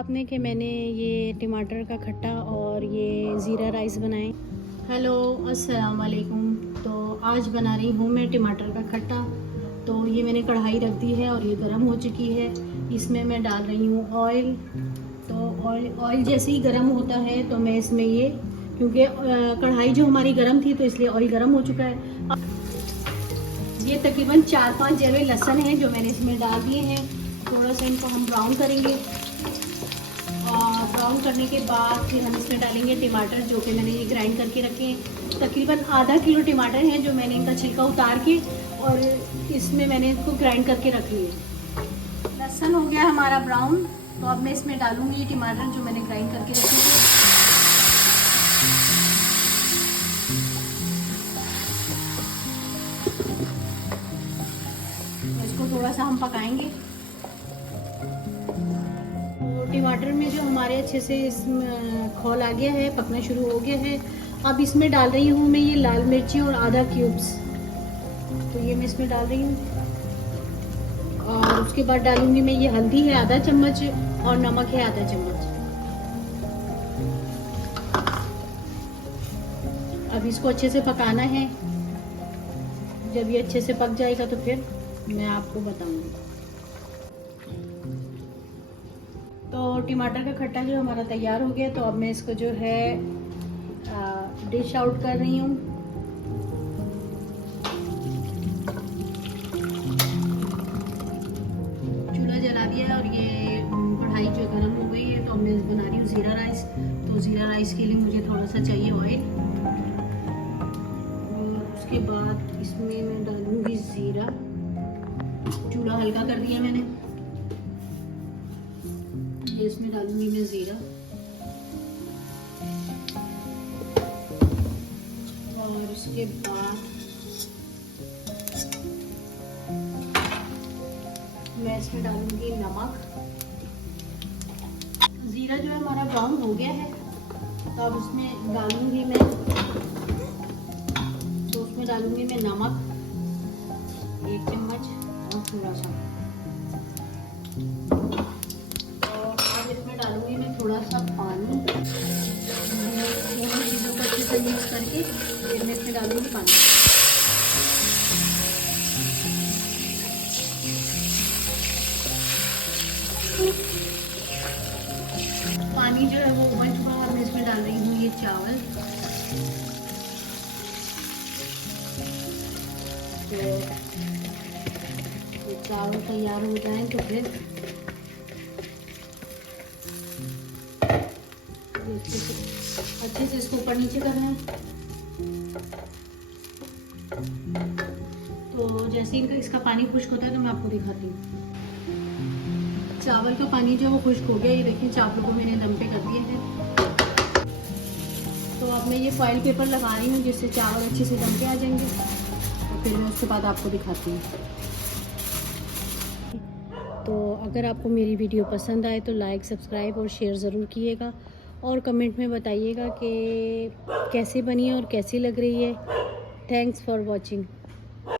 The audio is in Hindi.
आपने कि मैंने ये टमाटर का खट्टा और ये ज़ीरा राइस बनाए। हेलो अस्सलाम वालेकुम। तो आज बना रही हूँ मैं टमाटर का खट्टा। तो ये मैंने कढ़ाई रख दी है और ये गर्म हो चुकी है। इसमें मैं डाल रही हूँ ऑयल। तो ऑयल जैसे ही गर्म होता है तो मैं इसमें ये, क्योंकि कढ़ाई जो हमारी गर्म थी तो इसलिए ऑयल गर्म हो चुका है। ये तकरीबन 4-5 जवे लहसुन है जो मैंने इसमें डाल दिए हैं। थोड़ा सा इनको हम ब्राउन करेंगे और ब्राउन करने के बाद फिर हम इसमें डालेंगे टमाटर जो कि मैंने ये ग्राइंड करके रखे हैं। तकरीबन आधा किलो टमाटर हैं जो मैंने इनका छिलका उतार के और इसमें मैंने इसको ग्राइंड करके रख लिए। लहसुन हो गया हमारा ब्राउन, तो अब मैं इसमें डालूंगी ये टमाटर जो मैंने ग्राइंड करके रखे थे। इसको थोड़ा सा हम पकाएंगे। टमाटर में जो हमारे अच्छे से इसमें खौल आ गया है, पकना शुरू हो गया है। अब इसमें डाल रही हूँ मैं ये लाल मिर्ची और आधा क्यूब्स, तो ये मैं इसमें डाल रही हूँ। और उसके बाद डालूंगी मैं ये हल्दी है आधा चम्मच और नमक है आधा चम्मच। अब इसको अच्छे से पकाना है। जब ये अच्छे से पक जाएगा तो फिर मैं आपको बताऊंगी। तो टमाटर का खट्टा जो हमारा तैयार हो गया, तो अब मैं इसको जो है डिश आउट कर रही हूँ। चूल्हा जला दिया और ये कढ़ाई जो गर्म हो गई है, तो मैं बना रही हूँ ज़ीरा राइस। तो ज़ीरा राइस के लिए मुझे थोड़ा सा चाहिए ऑयल, और उसके बाद इसमें मैं डालूँगी ज़ीरा। चूल्हा हल्का कर दिया मैंने, इसमें डालूंगी मैं ज़ीरा और उसके बाद मैं इसमें डालूंगी नमक। ज़ीरा जो है हमारा ब्राउन हो गया है, तो अब उसमें डालूंगी मैं नमक 1 चम्मच और थोड़ा सा। डालूंगी मैं थोड़ा सा पानी। दोनों चीज़ों को अच्छे से मिक्स करके फिर मैं इसमें डालूंगी पानी। पानी जो है वो उबल चुका है और मैं इसमें डाल रही हूँ ये चावल। तो ये चावल तैयार हो जाए तो फिर अच्छे से इसको ऊपर नीचे करना है। तो जैसे ही इसका पानी खुश्क होता है तो मैं आपको दिखाती हूँ। चावल का पानी जो है वो खुश्क हो गया। ये देखिए चावल को मैंने दम पे कर दिए थे। तो अब मैं ये फॉइल पेपर लगा रही हूँ जिससे चावल अच्छे से दम पे आ जाएंगे, और फिर मैं उसके बाद आपको दिखाती हूँ। तो अगर आपको मेरी वीडियो पसंद आए तो लाइक, सब्सक्राइब और शेयर ज़रूर कीजिएगा, और कमेंट में बताइएगा कि कैसी बनी है और कैसी लग रही है। Thanks for watching.